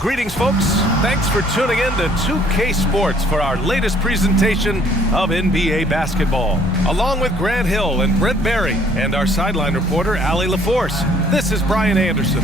Greetings, folks. Thanks for tuning in to 2K Sports for our latest presentation of NBA basketball. Along with Grant Hill and Brent Barry and our sideline reporter, Allie LaForce, this is Brian Anderson.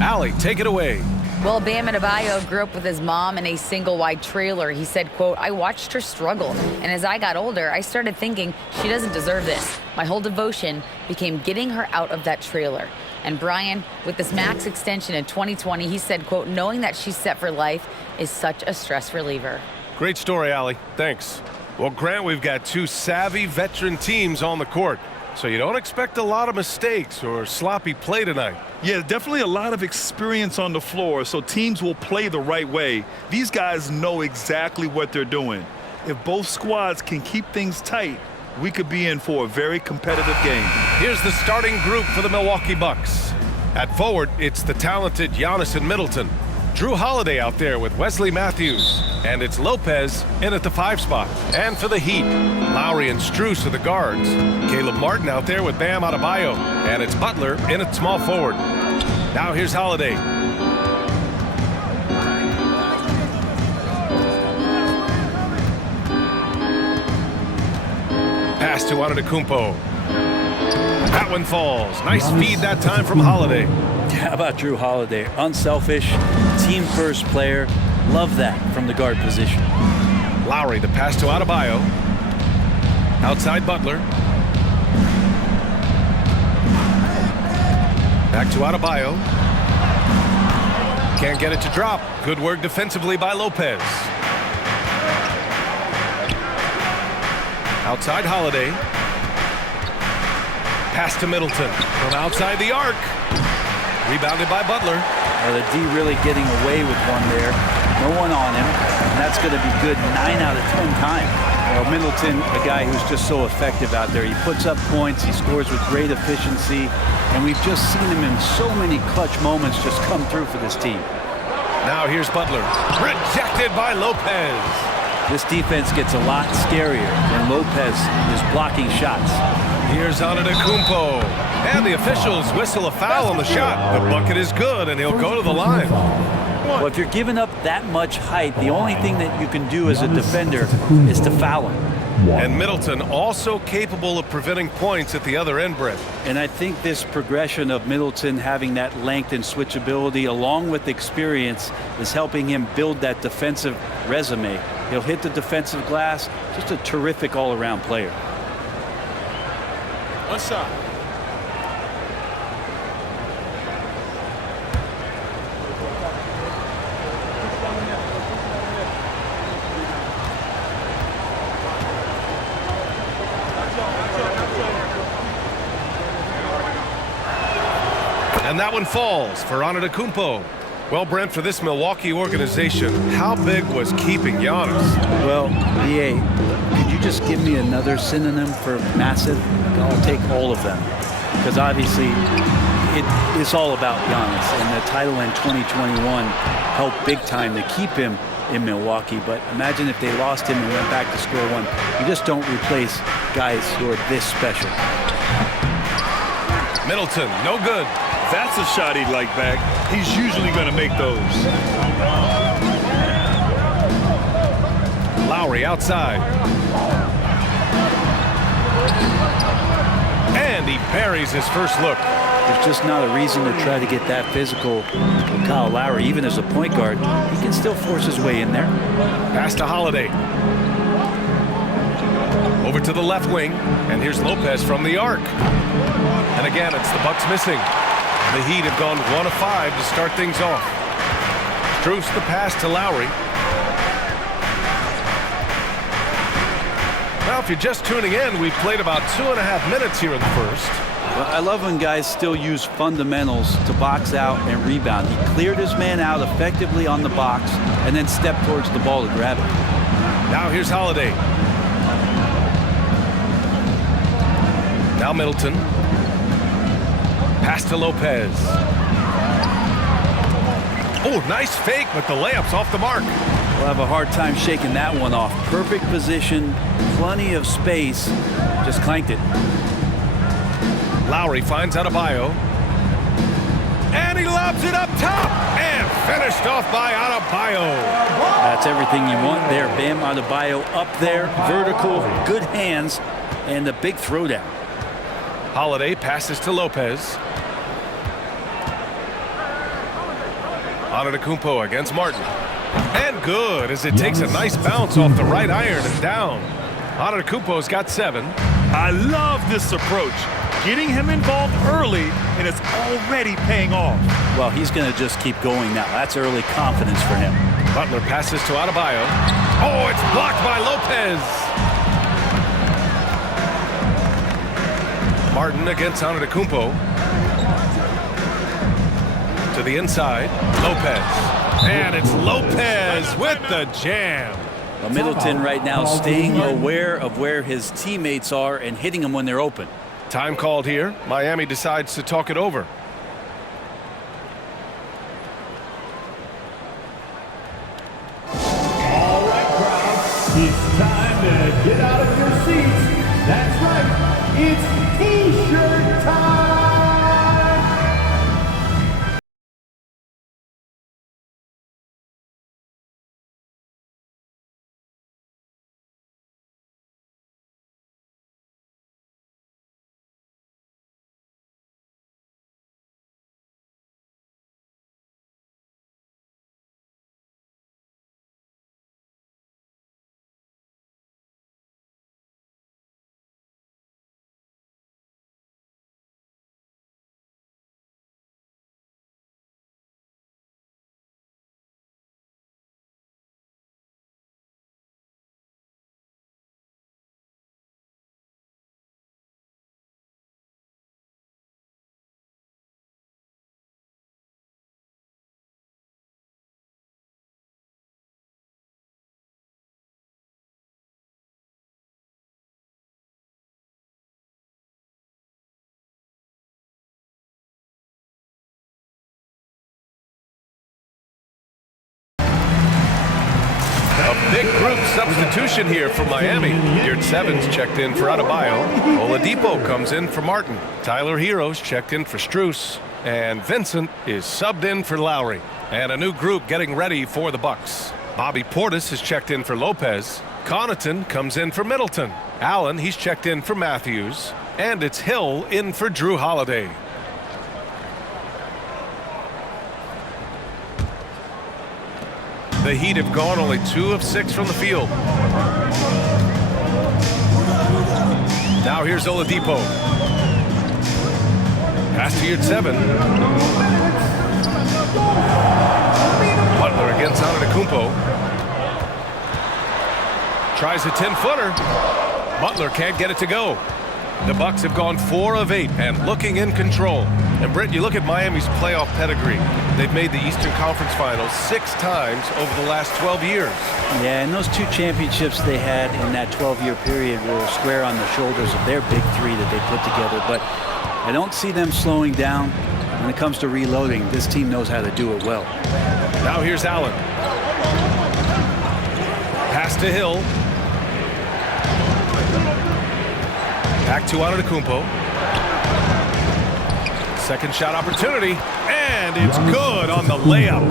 Allie, take it away. Well, Bam Adebayo grew up with his mom in a single-wide trailer. He said, quote, "I watched her struggle, and as I got older, I started thinking she doesn't deserve this. My whole devotion became getting her out of that trailer." And Brian, with this max extension in 2020, he said, quote, "Knowing that she's set for life is such a stress reliever." Great story, Allie. Thanks. Well, Grant, we've got two savvy veteran teams on the court, so you don't expect a lot of mistakes or sloppy play tonight. Yeah, definitely a lot of experience on the floor, so teams will play the right way. These guys know exactly what they're doing. If both squads can keep things tight, we could be in for a very competitive game. Here's the starting group for the Milwaukee Bucks. At forward, it's the talented Giannis and Middleton. Drew Holiday out there with Wesley Matthews. And it's Lopez in at the 5 spot. And for the Heat, Lowry and Strus are the guards. Caleb Martin out there with Bam Adebayo. And it's Butler in at small forward. Now here's Holiday. Pass to Antetokounmpo. That one falls. Nice feed that time from Holiday. How about Drew Holiday? Unselfish, team-first player. Love that from the guard position. Lowry, the pass to Adebayo. Outside Butler. Back to Adebayo. Can't get it to drop. Good work defensively by Lopez. Outside Holiday. Pass to Middleton from outside the arc. Rebounded by Butler. The D really getting away with one there. No one on him, and that's going to be good 9 out of 10 times. Well, Middleton, a guy who's just so effective out there. He puts up points, he scores with great efficiency, and we've just seen him in so many clutch moments just come through for this team. Now here's Butler. Rejected by Lopez. This defense gets a lot scarier when Lopez is blocking shots. Here's Antetokounmpo. And the officials whistle a foul on the shot. The bucket is good, and he'll go to the line. Well, if you're giving up that much height, the only thing that you can do as a defender is to foul him. And Middleton also capable of preventing points at the other end, Brett. And I think this progression of Middleton having that length and switchability along with experience is helping him build that defensive resume. He'll hit the defensive glass. Just a terrific all-around player. One shot. And that one falls for Antetokounmpo. Well, Brent, for this Milwaukee organization, how big was keeping Giannis? Well, BA, could you just give me another synonym for massive? I'll take all of them. Because obviously, it's all about Giannis. And the title in 2021 helped big time to keep him in Milwaukee. But imagine if they lost him and went back to square one. You just don't replace guys who are this special. Middleton, no good. That's a shot he'd like back. He's usually going to make those. Lowry outside. And he buries his first look. There's just not a reason to try to get that physical with Kyle Lowry. Even as a point guard, he can still force his way in there. Pass to Holiday. Over to the left wing. And here's Lopez from the arc. And again, it's the Bucks missing. The Heat have gone 1 of 5 to start things off. Strus the pass to Lowry. Well, if you're just tuning in, we've played about 2.5 minutes here in the first. Well, I love when guys still use fundamentals to box out and rebound. He cleared his man out effectively on the box and then stepped towards the ball to grab it. Now here's Holiday. Now Middleton. Pass to Lopez. Oh, nice fake, but the layup's off the mark. We'll have a hard time shaking that one off. Perfect position, plenty of space, just clanked it. Lowry finds Adebayo. And he lobs it up top. And finished off by Adebayo. That's everything you want there. Bam Adebayo up there, vertical, good hands, and a big throwdown. Holiday passes to Lopez. Antetokounmpo against Martin. And good as it takes a nice bounce off the right iron and down. Antetokounmpo's got 7. I love this approach. Getting him involved early, and it's already paying off. Well, he's going to just keep going now. That's early confidence for him. Butler passes to Adebayo. Oh, it's blocked by Lopez. Martin against Antetokounmpo. To the inside, Lopez. And it's Lopez with the jam. Well, Middleton right now staying aware of where his teammates are and hitting them when they're open. Time called here. Miami decides to talk it over. All right, crowd. It's time to get out of your seats. That's right. It's T-shirt time. A big group substitution here for Miami. Yurtseven's checked in for Adebayo. Oladipo comes in for Martin. Tyler Hero's checked in for Strus. And Vincent is subbed in for Lowry. And a new group getting ready for the Bucks. Bobby Portis is checked in for Lopez. Connaughton comes in for Middleton. Allen, he's checked in for Matthews. And it's Hill in for Drew Holiday. The Heat have gone only 2 of 6 from the field. Now here's Oladipo. Pass to Yurtseven. Butler against Antetokounmpo. Tries a 10-footer. Butler can't get it to go. The Bucks have gone 4 of 8 and looking in control. And Brent, you look at Miami's playoff pedigree. They've made the Eastern Conference Finals 6 times over the last 12 years. Yeah, and those 2 championships they had in that 12-year period were square on the shoulders of their big 3 that they put together. But I don't see them slowing down when it comes to reloading. This team knows how to do it well. Now here's Allen. Pass to Hill. Back to Antetokounmpo. Second shot opportunity, and it's good on the layup.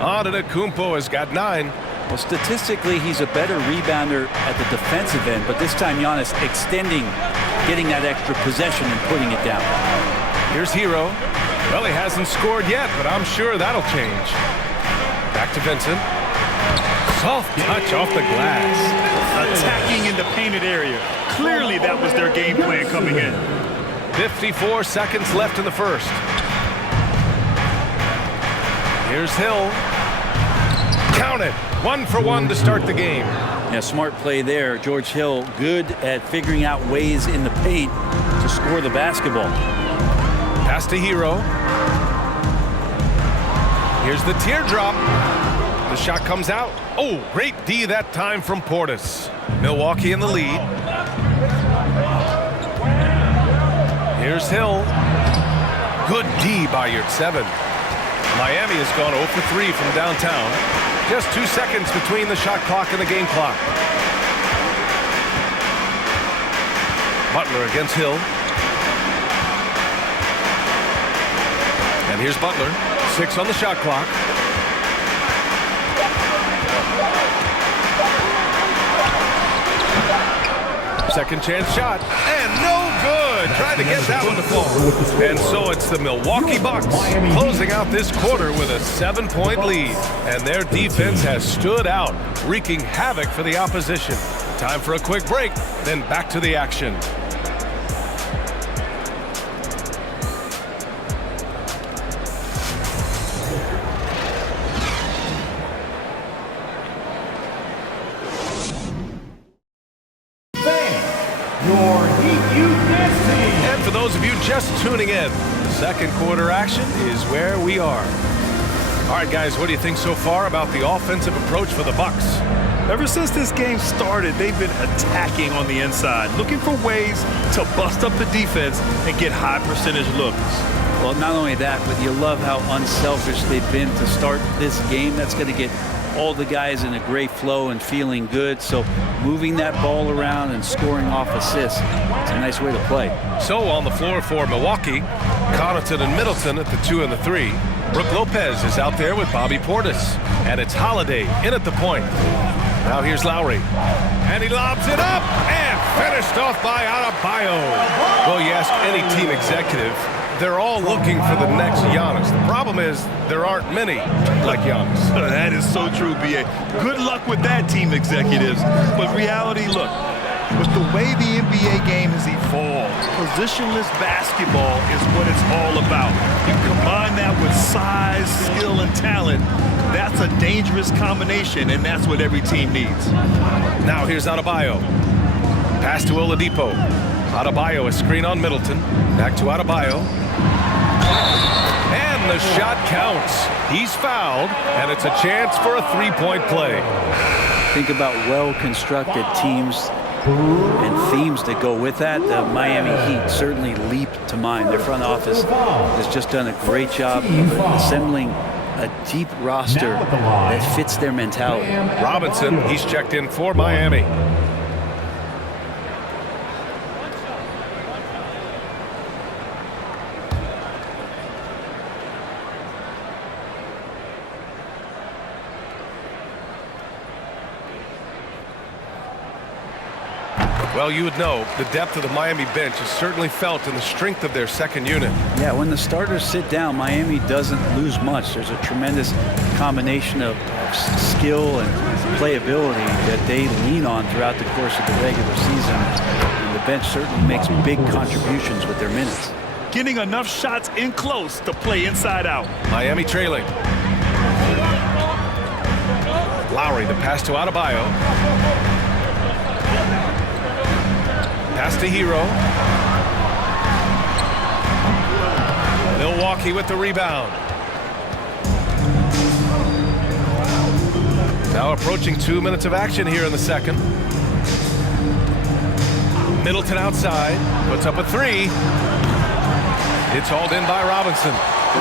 Antetokounmpo has got 9. Well, statistically, he's a better rebounder at the defensive end, but this time Giannis extending, getting that extra possession and putting it down. Here's Hero. Well, he hasn't scored yet, but I'm sure that'll change. Back to Vincent. Soft touch off the glass. Attacking in the painted area. Clearly that was their game plan coming in. 54 seconds left in the first. Here's Hill. Count it. 1 for 1 to start the game. Yeah, smart play there. George Hill good at figuring out ways in the paint to score the basketball. Pass to Hero. Here's the teardrop. The shot comes out. Oh, great D that time from Portis. Milwaukee in the lead. Here's Hill. Good D by Yurtseven. Miami has gone 0 for 3 from downtown. Just 2 seconds between the shot clock and the game clock. Butler against Hill. And here's Butler. 6 on the shot clock. Second chance shot. And no good. Trying to get that one to fall. And so it's the Milwaukee Bucks closing out this quarter with a 7-point lead. And their defense has stood out, wreaking havoc for the opposition. Time for a quick break, then back to the action. Your Heat Youth Dance Team. And for those of you just tuning in, second quarter action is where we are. All right, guys, what do you think so far about the offensive approach for the Bucks? Ever since this game started, they've been attacking on the inside, looking for ways to bust up the defense and get high percentage looks. Well, not only that, but you love how unselfish they've been to start this game. That's going to get all the guys in a great flow and feeling good. So moving that ball around and scoring off assists, it's a nice way to play. So on the floor for Milwaukee, Connaughton and Middleton at the 2 and the 3. Brooke Lopez is out there with Bobby Portis. And it's Holiday in at the point. Now here's Lowry. And he lobs it up and finished off by Adebayo. Well, you ask any team executive, they're all looking for the next Giannis. The problem is there aren't many like Giannis. That is so true, B.A. Good luck with that, team executives. But reality, look, with the way the NBA game has evolved, positionless basketball is what it's all about. You combine that with size, skill, and talent, that's a dangerous combination, and that's what every team needs. Now here's Adebayo. Pass to Oladipo. Adebayo, a screen on Middleton. Back to Adebayo. And the shot counts. He's fouled, and it's a chance for a three-point play. Think about well-constructed teams and themes that go with that. The Miami Heat certainly leap to mind. Their front office has just done a great job of assembling a deep roster that fits their mentality. Robinson, he's checked in for Miami. Well, you would know the depth of the Miami bench is certainly felt in the strength of their second unit. Yeah, when the starters sit down, Miami doesn't lose much. There's a tremendous combination of skill and playability that they lean on throughout the course of the regular season. And the bench certainly makes big contributions with their minutes. Getting enough shots in close to play inside out. Miami trailing. Lowry, the pass to Adebayo. Pass to Hero. Milwaukee with the rebound. Now approaching 2 minutes of action here in the second. Middleton outside, puts up a three. It's hauled in by Robinson.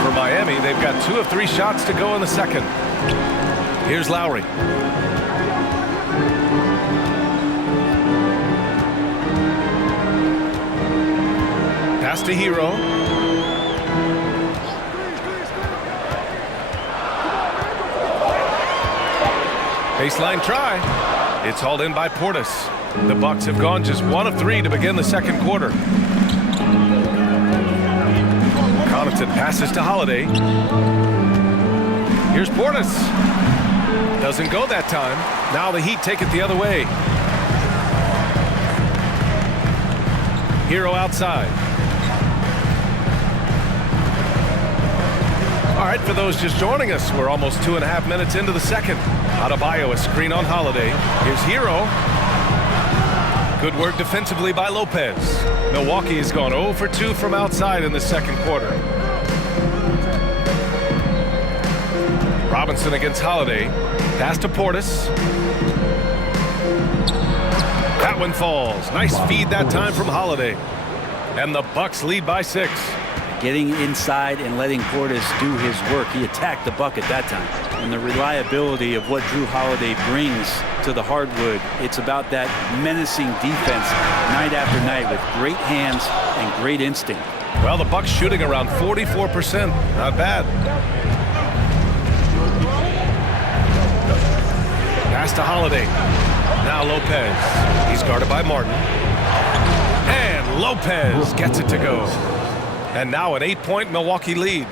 For Miami, they've got 2 of 3 shots to go in the second. Here's Lowry. Pass to Hero. Baseline try. It's hauled in by Portis. The Bucks have gone just 1 of 3 to begin the second quarter. Connaughton passes to Holiday. Here's Portis. Doesn't go that time. Now the Heat take it the other way. Hero outside. All right, for those just joining us, we're almost 2.5 minutes into the second. Adebayo, a screen on Holiday. Here's Hero. Good work defensively by Lopez. Milwaukee has gone 0 for 2 from outside in the second quarter. Robinson against Holiday. Pass to Portis. That one falls. Nice feed that time from Holiday. And the Bucks lead by 6. getting inside and letting Portis do his work. He attacked the bucket that time. And the reliability of what Jrue Holiday brings to the hardwood, it's about that menacing defense night after night with great hands and great instinct. Well, the Bucks shooting around 44%. Not bad. Pass to Holiday. Now Lopez. He's guarded by Martin. And Lopez gets it to go. And now an 8-point Milwaukee lead.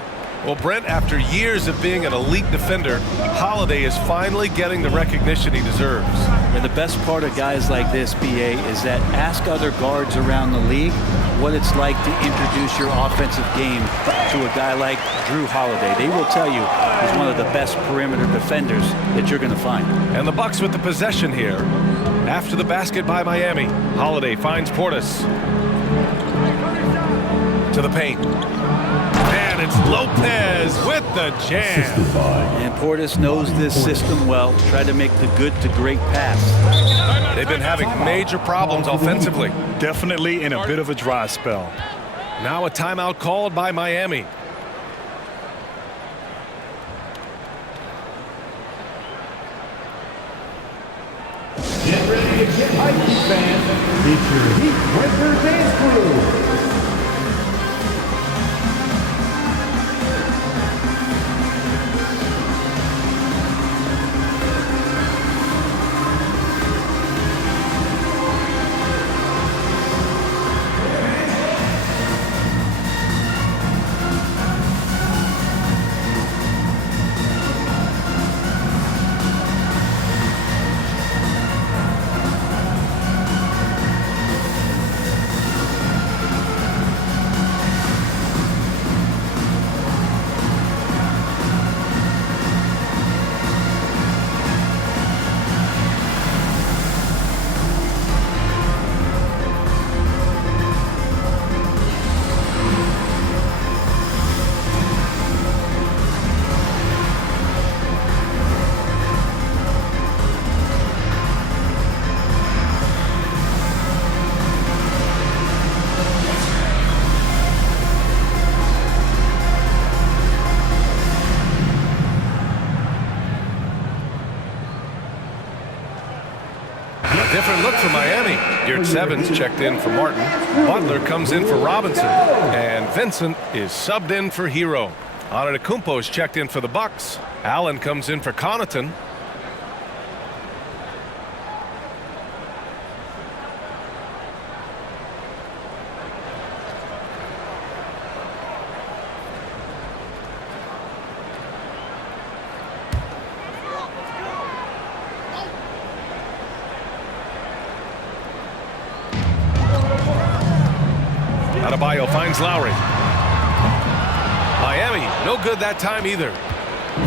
Well, Brent, after years of being an elite defender, Holiday is finally getting the recognition he deserves. And the best part of guys like this, BA, is that ask other guards around the league what it's like to introduce your offensive game to a guy like Jrue Holiday. They will tell you he's one of the best perimeter defenders that you're going to find. And the Bucks with the possession here. After the basket by Miami, Holiday finds Portis. To the paint. And it's Lopez with the jam. And Portis knows this system well. Try to make the good to great pass. They've been having major problems offensively. Definitely in a bit of a dry spell. Now a timeout called by Miami. Get ready to get hyped, fans. It's your Heat Winter Dance Crew. Different look for Miami. Yurt Evans checked in for Martin. Butler comes in for Robinson. And Vincent is subbed in for Hero. Antetokounmpo is checked in for the Bucks. Allen comes in for Connaughton. Adebayo finds Lowry. Miami, no good that time either.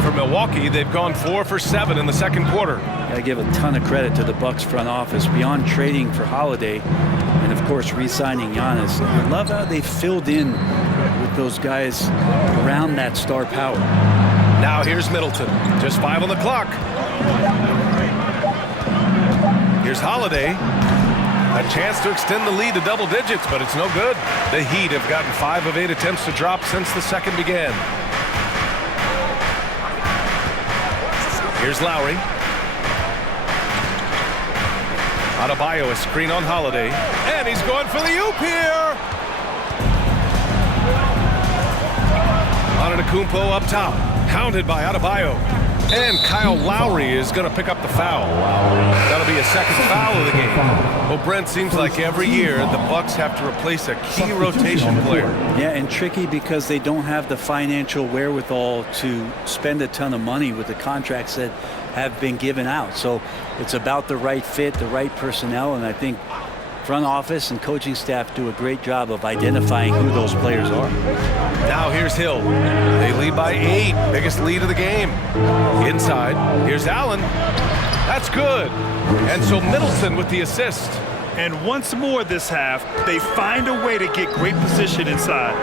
For Milwaukee, they've gone 4 for 7 in the second quarter. I give a ton of credit to the Bucks front office beyond trading for Holiday and, of course, re-signing Giannis. I love how they filled in with those guys around that star power. Now here's Middleton. Just 5 on the clock. Here's Holiday. A chance to extend the lead to double digits, but it's no good. The Heat have gotten 5 of 8 attempts to drop since the second began. Here's Lowry. Adebayo, a screen on Holiday. And he's going for the oop here. Antetokounmpo up top. Hounded by Adebayo. And Kyle Lowry is going to pick up the foul. That'll be a second foul of the game. Well, Brent, seems like every year the Bucks have to replace a key rotation player. Yeah, and tricky because they don't have the financial wherewithal to spend a ton of money with the contracts that have been given out. So it's about the right fit, the right personnel, and I think front office and coaching staff do a great job of identifying who those players are. Now here's Hill. They lead by 8. Biggest lead of the game. Inside. Here's Allen. That's good. And so Middleton with the assist. And once more this half, they find a way to get great position inside.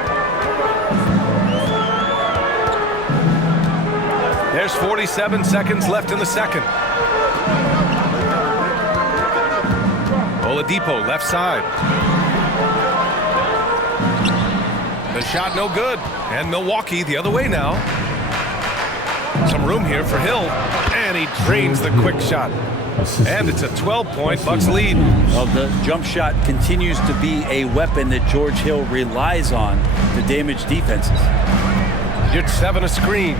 There's 47 seconds left in the second. Oladipo left side. The shot no good. And Milwaukee the other way now. Some room here for Hill. And he drains the quick shot. And it's a 12-point Bucks lead. Well, the jump shot continues to be a weapon that George Hill relies on to damage defenses. You're 7 a screen.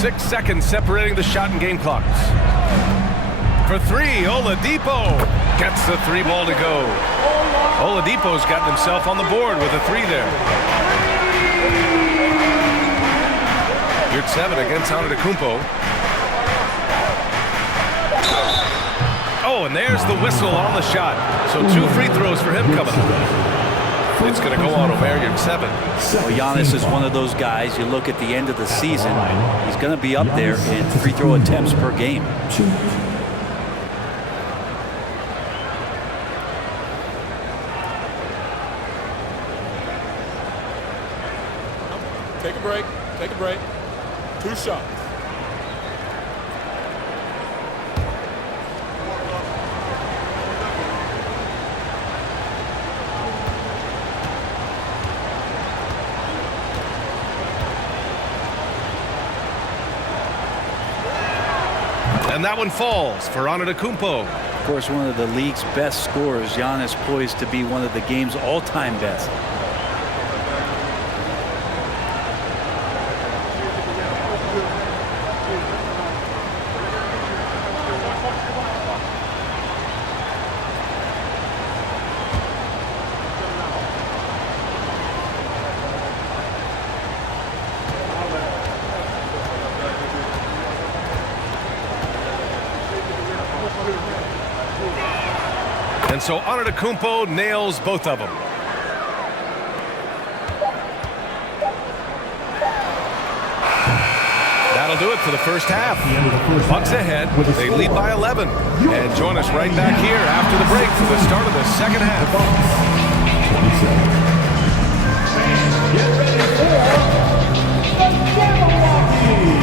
6 seconds separating the shot and game clocks. For 3, Oladipo gets the 3 ball to go. Oladipo's gotten himself on the board with a 3 there. You're 7 against Antetokounmpo. Oh, and there's the whistle on the shot. So 2 free throws for him coming up. It's going to go on Omer. You're 7. Well, Giannis is one of those guys, you look at the end of the season, he's going to be up there in free throw attempts per game. Take a break. Take a break. 2 shots. And that one falls for Antetokounmpo. Of course, one of the league's best scorers, Giannis poised to be one of the game's all-time best. And so Antetokounmpo nails both of them. That'll do it for the first half. Bucks ahead. They lead by 11. And join us right back here after the break for the start of the second half. Get ready for the Jabberwocky!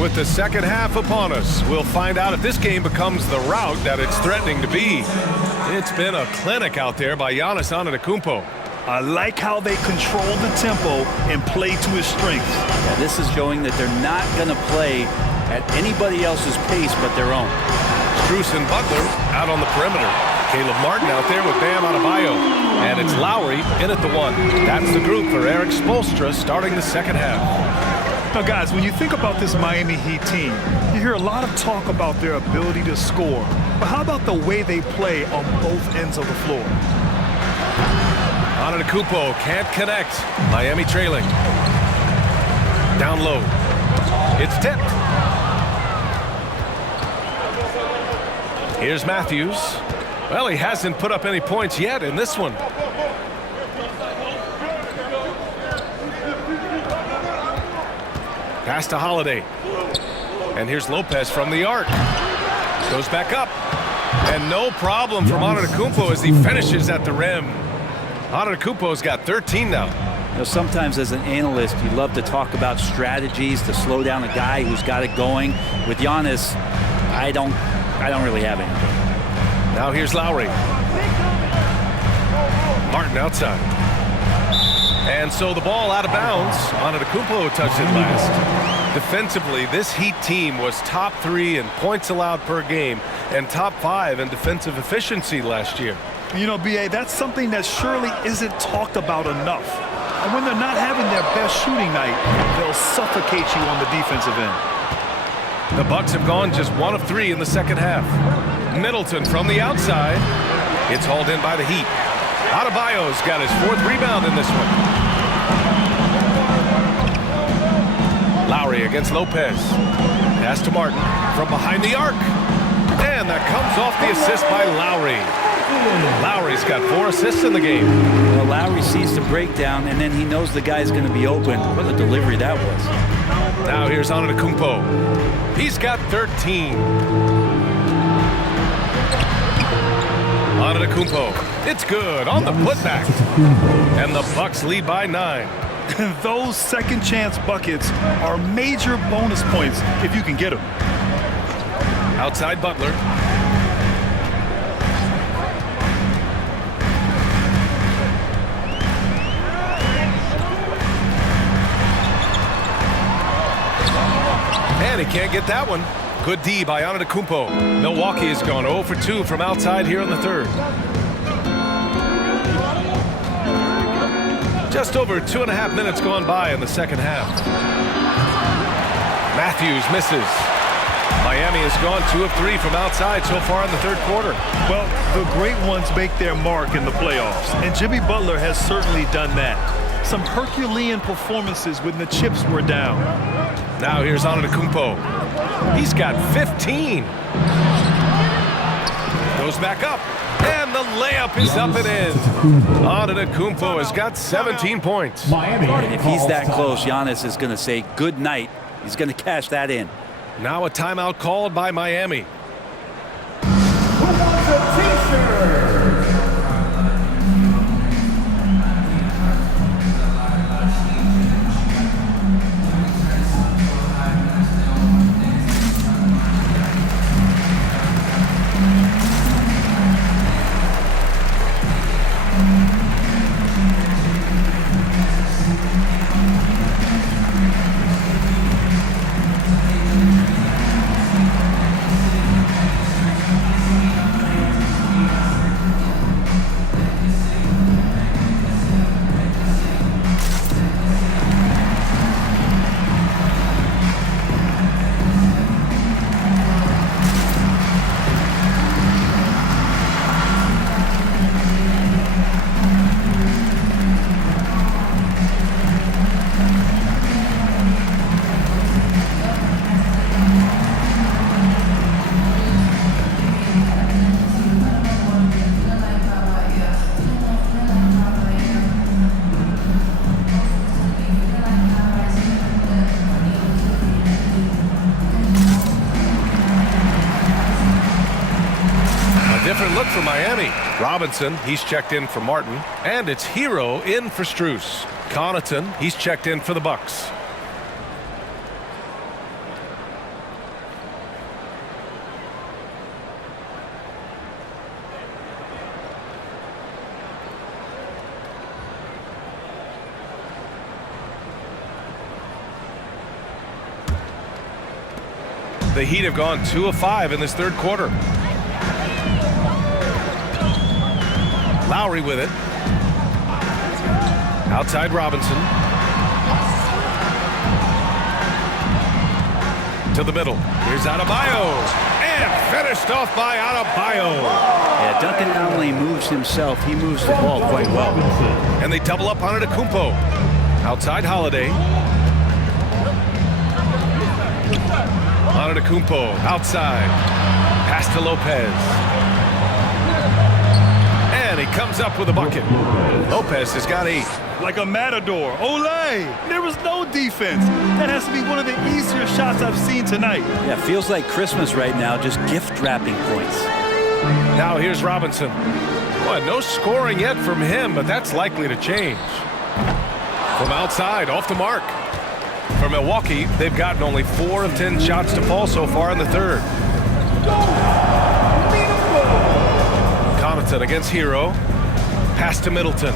With the second half upon us, we'll find out if this game becomes the rout that it's threatening to be. It's been a clinic out there by Giannis Antetokounmpo. I like how they control the tempo and play to his strengths. Yeah, this is showing that they're not going to play at anybody else's pace but their own. Strus and Butler out on the perimeter. Caleb Martin out there with Bam Adebayo. And it's Lowry in at the 1. That's the group for Eric Spoelstra starting the second half. Now, guys, when you think about this Miami Heat team, you hear a lot of talk about their ability to score. But how about the way they play on both ends of the floor? Antetokounmpo can't connect. Miami trailing. Down low. It's tipped. Here's Matthews. Well, he hasn't put up any points yet in this one. Pass to Holiday. And here's Lopez from the arc. Goes back up. And no problem from Antetokounmpo as he finishes at the rim. Antetokounmpo's got 13 now. You know, sometimes as an analyst, you love to talk about strategies to slow down a guy who's got it going. With Giannis, I don't really have anything. Now here's Lowry. Martin outside. And so the ball out of bounds. Antetokounmpo touched it last. Defensively, this Heat team was top 3 in points allowed per game and top 5 in defensive efficiency last year. You know, B.A., that's something that surely isn't talked about enough. And when they're not having their best shooting night, they'll suffocate you on the defensive end. The Bucks have gone just 1 of 3 in the second half. Middleton from the outside. It's hauled in by the Heat. Adebayo's got his 4th rebound in this one. Lowry against Lopez. Pass to Martin from behind the arc. And that comes off the assist by Lowry. Lowry's got 4 assists in the game. Well, Lowry sees the breakdown, and then he knows the guy's going to be open. What a delivery that was. Now here's Antetokounmpo. He's got 13. Antetokounmpo. It's good on the putback. And the Bucks lead by 9. Those second chance buckets are major bonus points if you can get them. Outside Butler. And he can't get that one. Good D by Antetokounmpo. Milwaukee has gone 0 for 2 from outside here in the third. Just over 2.5 minutes gone by in the second half. Matthews misses. Miami has gone 2 of 3 from outside so far in the third quarter. Well, the great ones make their mark in the playoffs, and Jimmy Butler has certainly done that. Some Herculean performances when the chips were down. Now here's Antetokounmpo. He's got 15. Goes back up. And the layup is up and in. Antetokounmpo has got 17 points. And if he's that close, Giannis is going to say good night. He's going to cash that in. Now a timeout called by Miami. Who wants a t-shirt? Different look for Miami. Robinson, he's checked in for Martin. And it's Hero in for Strus. Connaughton, he's checked in for the Bucks. The Heat have gone 2 of 5 in this third quarter. Lowry with it. Outside Robinson. To the middle. Here's Adebayo. And finished off by Adebayo. Yeah, Duncan not only moves himself, he moves the ball quite well. And they double up on Antetokounmpo. Outside Holiday. Antetokounmpo outside. Pass to Lopez. And he comes up with a bucket. Lopez has got 8. Like a matador. Olé! There was no defense. That has to be one of the easier shots I've seen tonight. Yeah, feels like Christmas right now, just gift wrapping points. Now here's Robinson. Boy, no scoring yet from him, but that's likely to change. From outside, off the mark. For Milwaukee, they've gotten only 4 of 10 shots to fall so far in the third. Connaughton against Hero. Pass to Middleton.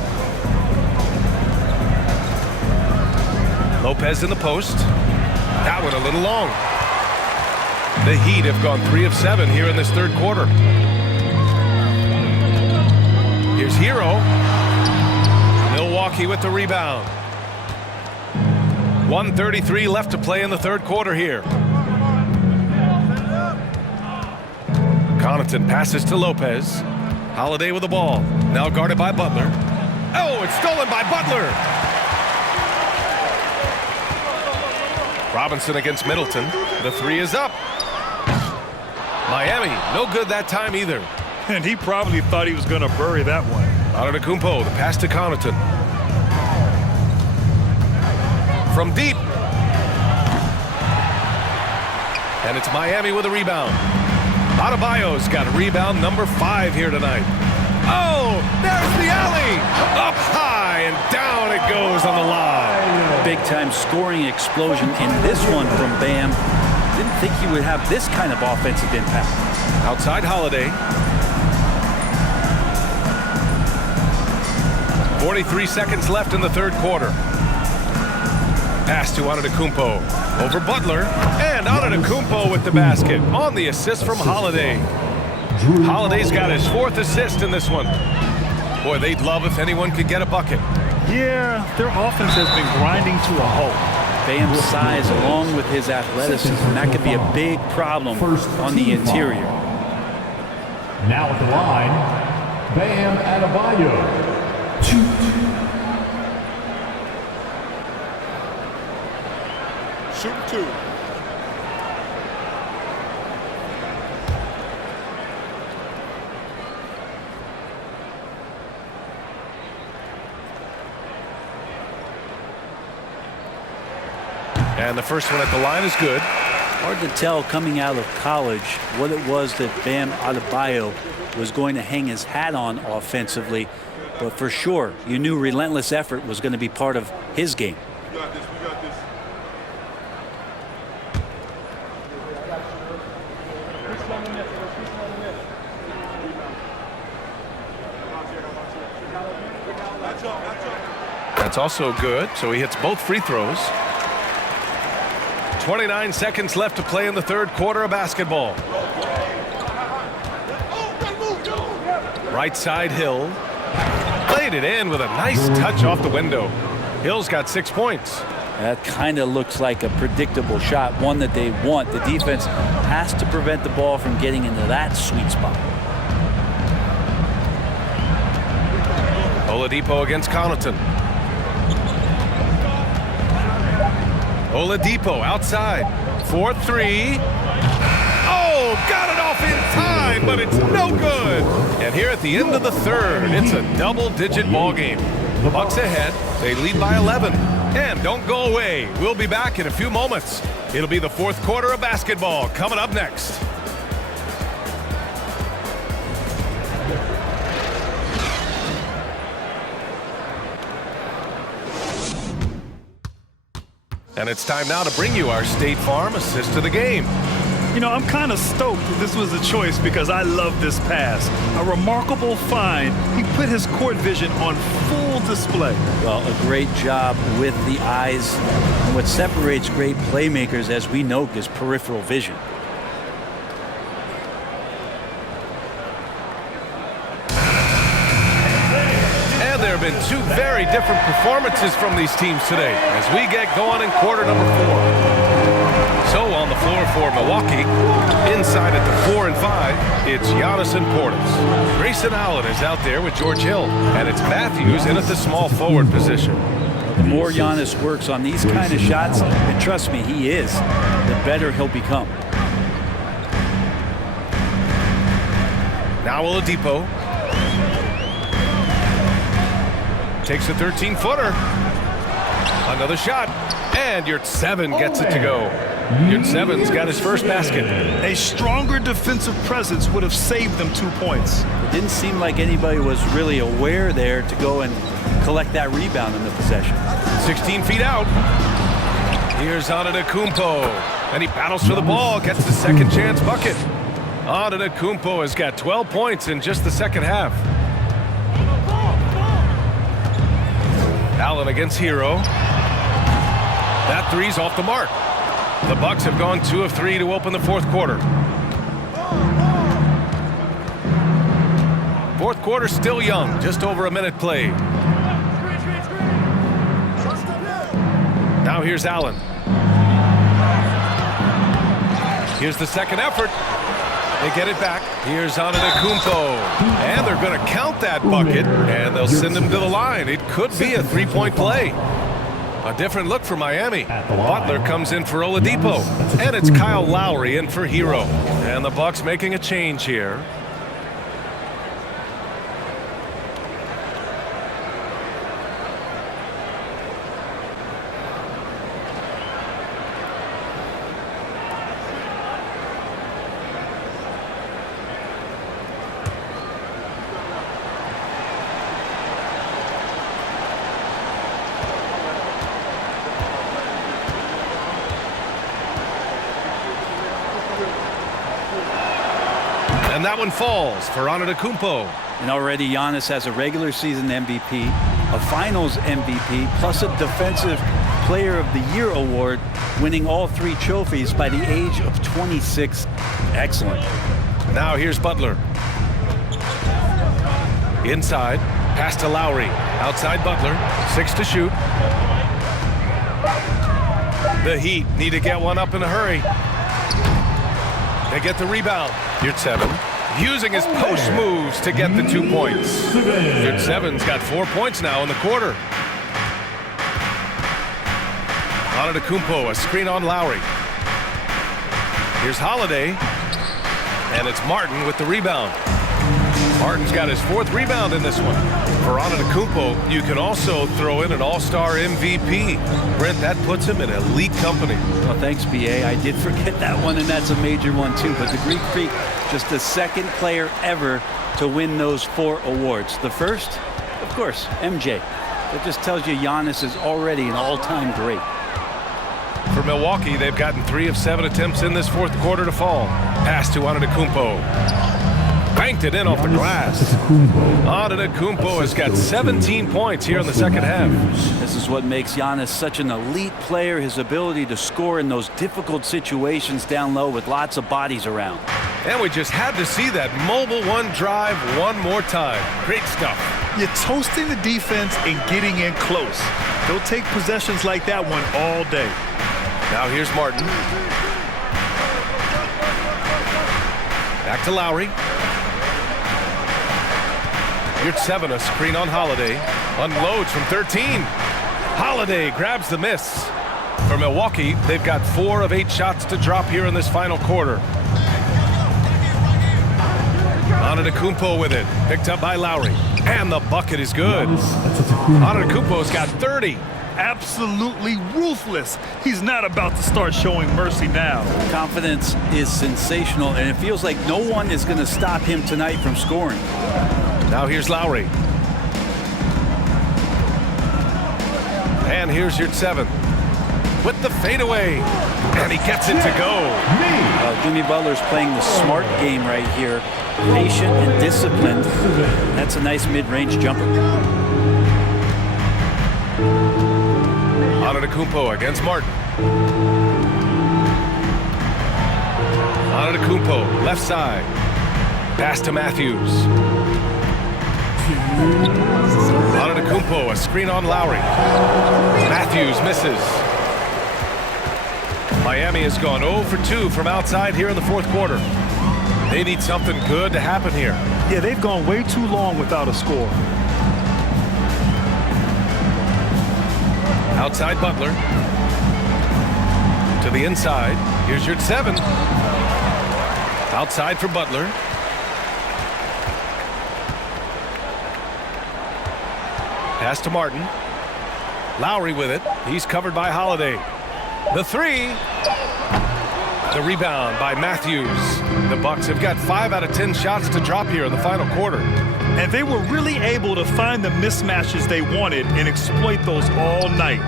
Lopez in the post. That one a little long. The Heat have gone 3 of 7 here in this third quarter. Here's Hero. Milwaukee with the rebound. 1:33 left to play in the third quarter here. Connaughton passes to Lopez. Holiday with the ball. Now guarded by Butler. Oh, it's stolen by Butler. Robinson against Middleton. The 3 is up. Miami, no good that time either. And he probably thought he was going to bury that one. Antetokounmpo, the pass to Connaughton. From deep. And it's Miami with a rebound. Adebayo's got a rebound number 5 here tonight. Oh, there's the alley. Up high and down it goes on the line. Big time scoring explosion in this one from Bam. Didn't think he would have this kind of offensive impact. Outside Holiday. 43 seconds left in the third quarter. Pass to Antetokounmpo. Over Butler. And Antetokounmpo with the basket. On the assist from Holiday. Holiday's got his 4th assist in this one. Boy, they'd love if anyone could get a bucket. Yeah, their offense has been grinding to a halt. Bam's size along with his athleticism, that could be a big problem on the interior. Now at the line, Bam Adebayo. Shooting 2. And the first one at the line is good. Hard to tell coming out of college what it was that Bam Adebayo was going to hang his hat on offensively. But for sure, you knew relentless effort was going to be part of his game. We got this. We got this. That's also good, so he hits both free throws. 29 seconds left to play in the third quarter of basketball. Right side Hill. Played it in with a nice touch off the window. Hill's got 6 points. That kind of looks like a predictable shot, one that they want. The defense has to prevent the ball from getting into that sweet spot. Oladipo against Connaughton. Oladipo outside. 4-3. Oh, got it off in time, but it's no good. And here at the end of the third, it's a double-digit ball game. Bucks ahead. They lead by 11. And don't go away. We'll be back in a few moments. It'll be the fourth quarter of basketball coming up next. And it's time now to bring you our State Farm assist to the game. You know, I'm kind of stoked that this was a choice because I love this pass. A remarkable find. He put his court vision on full display. Well, a great job with the eyes. And what separates great playmakers, as we know, is peripheral vision. And there have been 2 very different performances from these teams today as we get going in quarter number 4. So on the floor for Milwaukee, inside at the 4 and 5, it's Giannis and Portis. Grayson Allen is out there with George Hill, and it's Matthews in at the small forward position. The more Giannis works on these kind of shots, and trust me, he is, the better he'll become. Now Oladipo. Takes a 13-footer. Another shot. And Yurtseven gets it to go. Yurtseven's got his first basket. A stronger defensive presence would have saved them 2 points. It didn't seem like anybody was really aware there to go and collect that rebound in the possession. 16 feet out. Here's Antetokounmpo. And he battles for the ball, gets the second chance bucket. Antetokounmpo has got 12 points in just the second half. Allen against Hero. That three's off the mark. The Bucks have gone 2 of 3 to open the fourth quarter. Fourth quarter still young, just over a minute played. Now here's Allen. Here's the second effort. They get it back. Here's Antetokounmpo. And they're going to count that bucket, and they'll send him to the line. It could be a three-point play. A different look for Miami. Butler comes in for Oladipo. And it's Kyle Lowry in for Hero. And the Bucks making a change here. And that one falls for Antetokounmpo. And already Giannis has a regular season MVP, a finals MVP, plus a defensive player of the year award, winning all 3 trophies by the age of 26. Excellent. Now here's Butler. Inside, pass to Lowry. Outside Butler, 6 to shoot. The Heat need to get one up in a hurry. They get the rebound. Yurtseven using his post moves to get the 2 points. Yurtseven's got 4 points now in the quarter. Antetokounmpo, a screen on Lowry. Here's Holiday. And it's Martin with the rebound. Martin's got his 4th rebound in this one. For Antetokounmpo, you can also throw in an all-star MVP. Brent, that puts him in elite company. Well, thanks, B.A. I did forget that one, and that's a major one, too. But the Greek Freak, just the second player ever to win those 4 awards. The first, of course, MJ. That just tells you Giannis is already an all-time great. For Milwaukee, they've gotten 3 of 7 attempts in this fourth quarter to fall. Pass to Antetokounmpo. Banked it in off the glass. Antetokounmpo has got 17 points here in the second half. This is what makes Giannis such an elite player, his ability to score in those difficult situations down low with lots of bodies around. And we just had to see that mobile one drive one more time. Great stuff. You're toasting the defense and getting in close. They'll take possessions like that one all day. Now here's Martin. Back to Lowry. Yurtseven, a screen on Holiday. Unloads from 13. Holiday grabs the miss. For Milwaukee, they've got 4 of 8 shots to drop here in this final quarter. Antetokounmpo with it. Picked up by Lowry. And the bucket is good. Antetokounmpo's got 30. Absolutely ruthless. He's not about to start showing mercy now. Confidence is sensational, and it feels like no one is going to stop him tonight from scoring. Now here's Lowry. And here's Yurtseven with the fadeaway. And he gets it to go. Jimmy Butler's playing the smart game right here. Patient and disciplined. That's a nice mid-range jumper. Antetokounmpo against Martin. Antetokounmpo, left side. Pass to Matthews. Antetokounmpo, a screen on Lowry. Matthews misses. Miami has gone 0 for 2 from outside here in the fourth quarter. They need something good to happen here. Yeah, they've gone way too long without a score. Outside Butler. To the inside. Here's Yurtseven. Outside for Butler. Pass to Martin. Lowry with it. He's covered by Holiday. The three. The rebound by Matthews. The Bucks have got 5 out of 10 shots to drop here in the final quarter. And they were really able to find the mismatches they wanted and exploit those all night.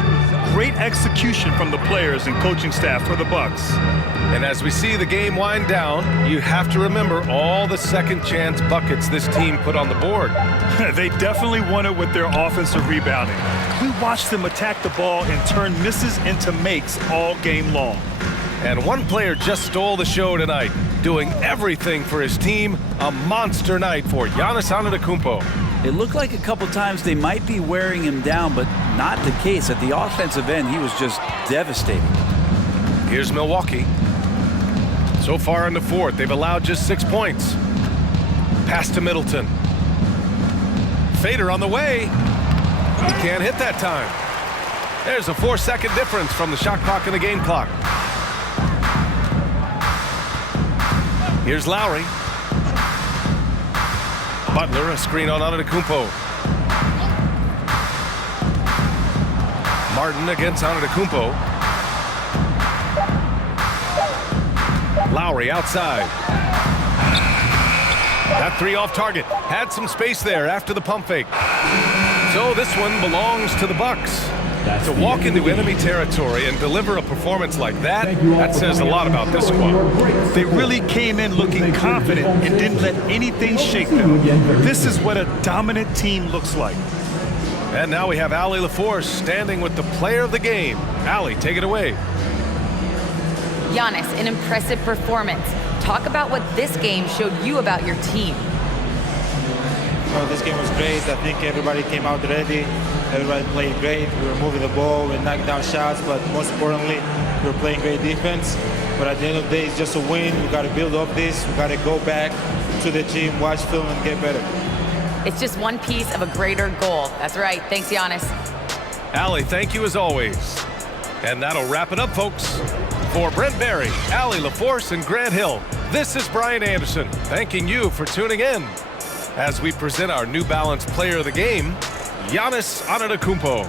Great execution from the players and coaching staff for the Bucks. And as we see the game wind down, you have to remember all the second chance buckets this team put on the board. They definitely won it with their offensive rebounding. We watched them attack the ball and turn misses into makes all game long. And one player just stole the show tonight, doing everything for his team. A monster night for Giannis Antetokounmpo. It looked like a couple times they might be wearing him down, but not the case. At the offensive end, he was just devastating. Here's Milwaukee. So far in the fourth, they've allowed just 6 points. Pass to Middleton. Fader on the way. He can't hit that time. There's a 4-second difference from the shot clock and the game clock. Here's Lowry. Butler, a screen on Antetokounmpo. Martin against Antetokounmpo. Lowry outside. That three off target. Had some space there after the pump fake. So this one belongs to the Bucks. To walk into enemy territory and deliver a performance like that, that says a lot about this squad. They really came in looking confident and didn't let anything shake them. This is what a dominant team looks like. And now we have Allie LaForce standing with the player of the game. Allie, take it away. Giannis, an impressive performance. Talk about what this game showed you about your team. Well, this game was great. I think everybody came out ready. Everybody played great. We were moving the ball, we knocked down shots, but most importantly, we were playing great defense. But at the end of the day, it's just a win. We got to build up this. We got to go back to the team, watch film, and get better. It's just one piece of a greater goal. That's right. Thanks, Giannis. Allie, thank you as always. And that'll wrap it up, folks. For Brent Barry, Allie LaForce, and Grant Hill, this is Brian Anderson, thanking you for tuning in as we present our New Balance Player of the Game, Giannis Antetokounmpo.